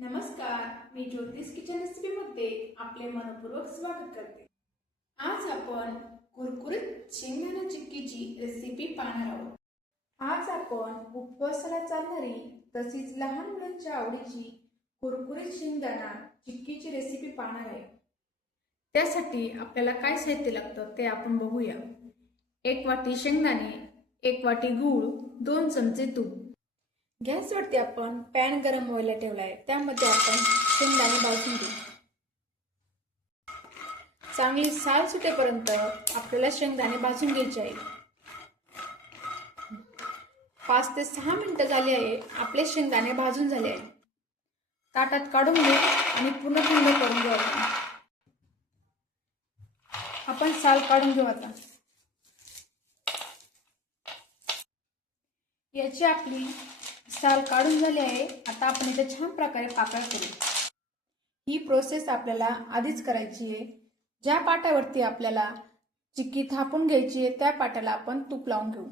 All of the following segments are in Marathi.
नमस्कार, मी ज्योतिष किचन रेसिपीमध्ये आपले मनपूर्वक स्वागत करते। आज आपण कुरकुरीत शेंगदाणा चिक्कीची रेसिपी पाहणार आहोत। आज आपण उपवासाला चालणारी तसेच लहान मुलांच्या आवडीची कुरकुरीत शेंगदाणा चिक्कीची रेसिपी पाहणार आहे। त्यासाठी आपल्याला काय साहित्य लागतं ते आपण बघूया। 1 वाटी शेंगदाणे, 1 वाटी गूळ, 2 चमचे तूप। गॅसवरती आपण पॅन गरम व्हायला ठेवलाय, त्यामध्ये आपण शेंगदाणे भाजून घेऊ। चांगली साल सुटेपर्यंत आपल्याला शेंगदाणे भाजून घ्यायचे आहे। 5 ते 6 मिनिटं झाली आहे, आपले शेंगदाणे भाजून झाले आहे। ताटात काढून घेऊ आणि पूर्ण थंड करून घेऊ। आपण साल काढून घेऊ। आता याची आपली साल काढून झाली आहे। आता आपण इथे छान प्रकारे पाकळ करू। ही प्रोसेस आपल्याला आधीच करायची आहे। ज्या पाट्यावरती आपल्याला चिक्की थापून घ्यायची आहे त्या पाट्याला आपण तूप लावून घेऊ।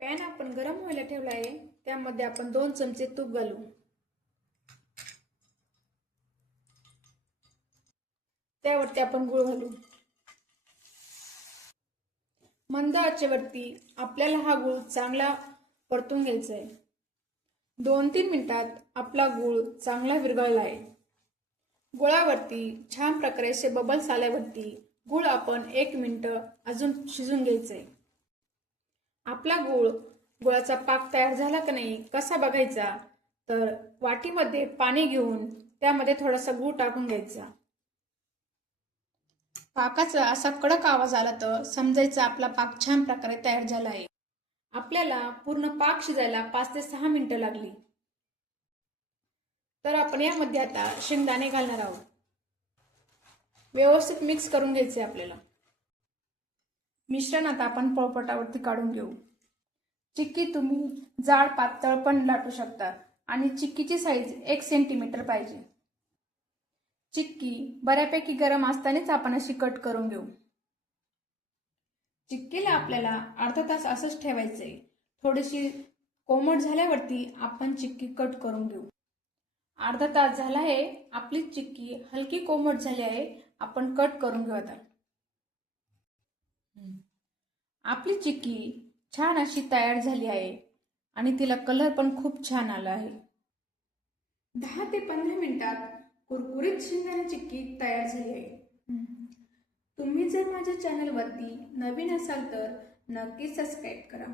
पॅन आपण गरम व्हायला ठेवला आहे, त्यामध्ये आपण 2 चमचे तूप घालू। त्यावरती आपण गूळ घालू। मंद आचेवरती आपल्याला हा गूळ चांगला परतून घ्यायचा आहे। 2-3 मिनिटात आपला गूळ चांगला विरघळला आहे। गुळावरती छान प्रकारे असे बबल्स आल्यावरती गूळ आपण 1 मिनिट अजून शिजून घ्यायचा आहे। आपला गुळाचा पाक तयार झाला की नाही कसा बघायचा, तर वाटीमध्ये पाणी घेऊन त्यामध्ये थोडासा गूळ टाकून घ्यायचा। पाकाचा असा कडक आवाज आला तर समजायचं आपला पाक छान प्रकारे तयार झाला आहे। आपल्याला पूर्ण पाक शिजायला 5 ते 6 मिनिटं लागली। तर आपण यामध्ये आता शेंगदाणे घालणार आहोत। व्यवस्थित मिक्स करून घ्यायचे आपल्याला। मिश्रण आता आपण पोळपाटावरती काढून घेऊ। चिक्की तुम्ही जाड पातळ पण लाटू शकता आणि चिक्कीची साईज 1 सेंटीमीटर पाहिजे। चिक्की बऱ्यापैकी गरम असतानाच आपण अशी कट करून घेऊ। चिक्कीला आपल्याला अर्धा तास असंच ठेवायचंय। थोडीशी कोमट झाल्यावरती आपण चिक्की कट करून घेऊ। अर्धा तास झाला आहे, आपली चिक्की हलकी कोमट झाली आहे, आपण कट करून घेऊ। आता आपली चिक्की छान अशी तयार झाली आहे आणि तिला कलर पण खूप छान आला आहे। 10 ते 15 मिनिटात कुरकुरीत शेंगदाणा चिक्की तयार झाली आहे। तुम्ही जर माझ्या चॅनलवरती नवीन असाल तर नक्की सबस्क्राइब करा।